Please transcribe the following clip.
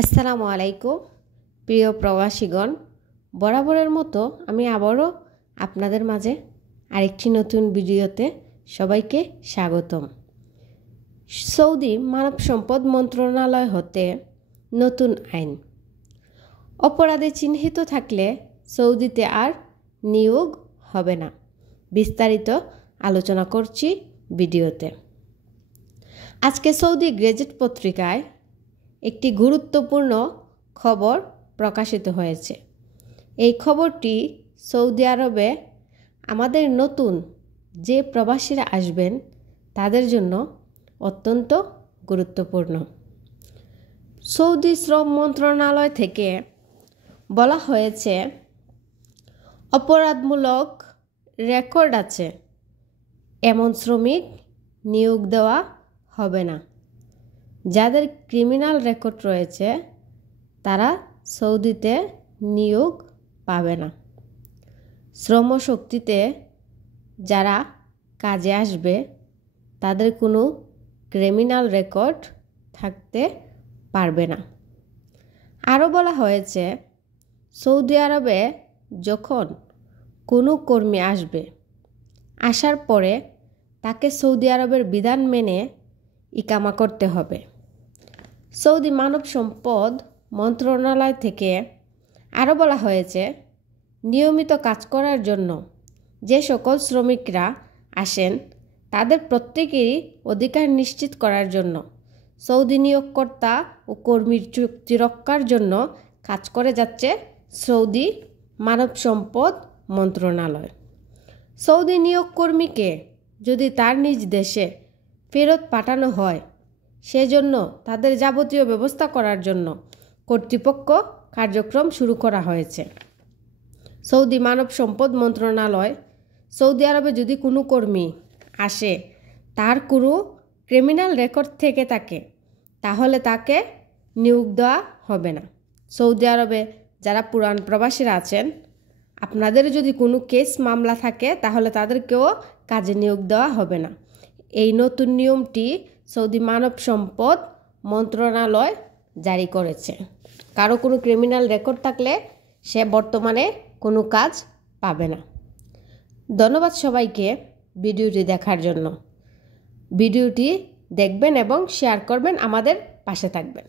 আসসালামু আলাইকুম প্রিয় প্রবাসীগণ, বরাবরের মতো আমি আবারও আপনাদের মাঝে আরেকটি নতুন ভিডিওতে সবাইকে স্বাগতম। সৌদি মানব সম্পদ মন্ত্রণালয় হতে নতুন আইন, অপরাধে চিহ্নিত থাকলে সৌদিতে আর নিয়োগ হবে না। বিস্তারিত আলোচনা করছি ভিডিওতে। আজকে সৌদি গেজেট পত্রিকায় একটি গুরুত্বপূর্ণ খবর প্রকাশিত হয়েছে। এই খবরটি সৌদি আরবে আমাদের নতুন যে প্রবাসীরা আসবেন তাদের জন্য অত্যন্ত গুরুত্বপূর্ণ। সৌদি শ্রম মন্ত্রণালয় থেকে বলা হয়েছে, অপরাধমূলক রেকর্ড আছে এমন শ্রমিক নিয়োগ দেওয়া হবে না। যাদের ক্রিমিনাল রেকর্ড রয়েছে তারা সৌদিতে নিয়োগ পাবে না। শ্রমশক্তিতে যারা কাজে আসবে তাদের কোনো ক্রিমিনাল রেকর্ড থাকতে পারবে না। আরও বলা হয়েছে, সৌদি আরবে যখন কোনো কর্মী আসবে, আসার পরে তাকে সৌদি আরবের বিধান মেনে ইকামা করতে হবে। সৌদি মানব সম্পদ মন্ত্রণালয় থেকে আরও বলা হয়েছে, নিয়মিত কাজ করার জন্য যে সকল শ্রমিকরা আসেন তাদের প্রত্যেকেরই অধিকার নিশ্চিত করার জন্য সৌদি নিয়োগকর্তা ও কর্মীর চুক্তি রক্ষার জন্য কাজ করে যাচ্ছে সৌদি মানব সম্পদ মন্ত্রণালয়। সৌদি নিয়োগ কর্মীকে যদি তার নিজ দেশে ফেরত পাঠানো হয়, সেজন্য তাদের যাবতীয় ব্যবস্থা করার জন্য কর্তৃপক্ষ কার্যক্রম শুরু করা হয়েছে। সৌদি মানব সম্পদ মন্ত্রণালয় সৌদি আরবে যদি কোনো কর্মী আসে তার কোনো ক্রিমিনাল রেকর্ড থেকে থাকে তাহলে তাকে নিয়োগ দেওয়া হবে না। সৌদি আরবে যারা পুরান প্রবাসীরা আছেন, আপনাদের যদি কোনো কেস মামলা থাকে তাহলে তাদেরকেও কাজে নিয়োগ দেওয়া হবে না। এই নতুন নিয়মটি সৌদি মানব সম্পদ মন্ত্রণালয় জারি করেছে। কারো কোনো ক্রিমিনাল রেকর্ড থাকলে সে বর্তমানে কোনো কাজ পাবে না। ধন্যবাদ সবাইকে ভিডিওটি দেখার জন্য। ভিডিওটি দেখবেন এবং শেয়ার করবেন, আমাদের পাশে থাকবেন।